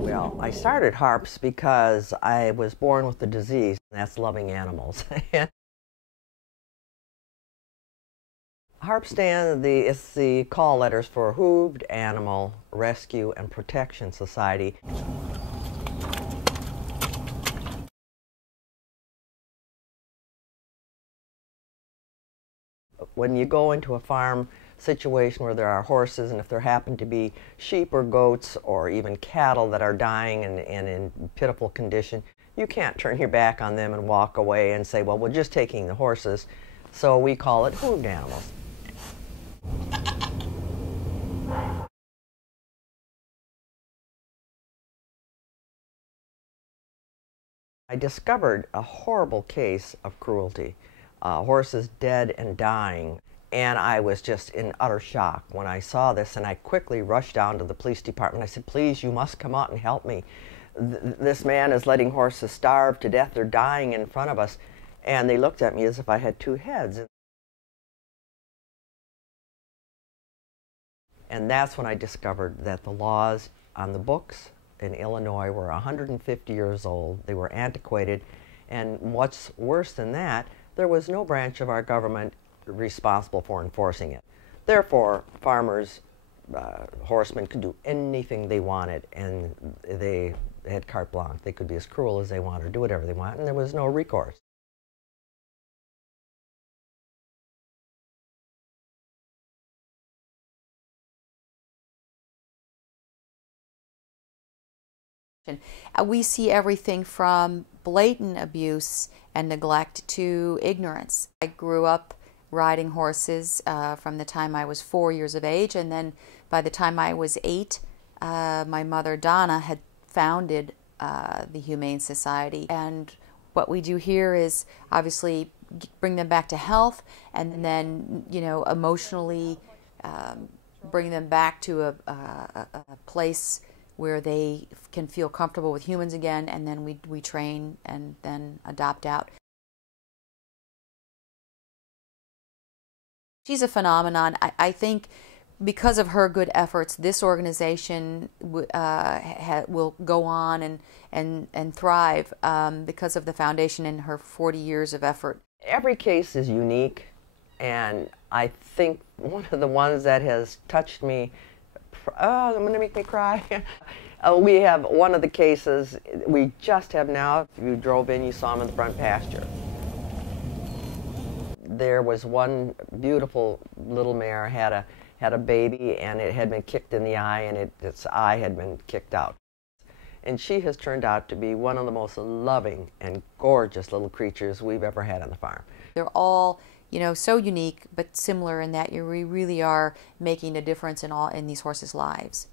Well, I started Harps because I was born with the disease, and that's loving animals. HARP it's the call letters for Hooved Animal Rescue and Protection Society. When you go into a farm situation where there are horses, and if there happen to be sheep or goats or even cattle that are dying and in pitiful condition, you can't turn your back on them and walk away and say, well, we're just taking the horses. So we call it Hooved Animals. I discovered a horrible case of cruelty, horses dead and dying, and I was just in utter shock when I saw this, and I quickly rushed down to the police department. I said, please, you must come out and help me. This man is letting horses starve to death. They're dying in front of us. And they looked at me as if I had two heads. And that's when I discovered that the laws on the books in Illinois were 150 years old. They were antiquated, and what's worse than that, there was no branch of our government responsible for enforcing it. Therefore, farmers, horsemen could do anything they wanted, and they had carte blanche. They could be as cruel as they wanted, or do whatever they want, and there was no recourse. We see everything from blatant abuse and neglect to ignorance. I grew up riding horses from the time I was 4 years of age, and then by the time I was 8, my mother Donna had founded the Humane Society. And what we do here is obviously bring them back to health, and then, you know, emotionally bring them back to a place where they can feel comfortable with humans again, and then we train and then adopt out. She's a phenomenon. I think because of her good efforts, this organization will go on and thrive because of the foundation and her 40 years of effort. Every case is unique, and I think one of the ones that has touched me, oh, I'm going to make me cry. We have one of the cases we just have now. If you drove in, you saw him in the front pasture. There was one beautiful little mare had a baby, and it had been kicked in the eye, and its eye had been kicked out. And she has turned out to be one of the most loving and gorgeous little creatures we've ever had on the farm. They're all, you know, so unique but similar in that we really are making a difference in these horses' lives.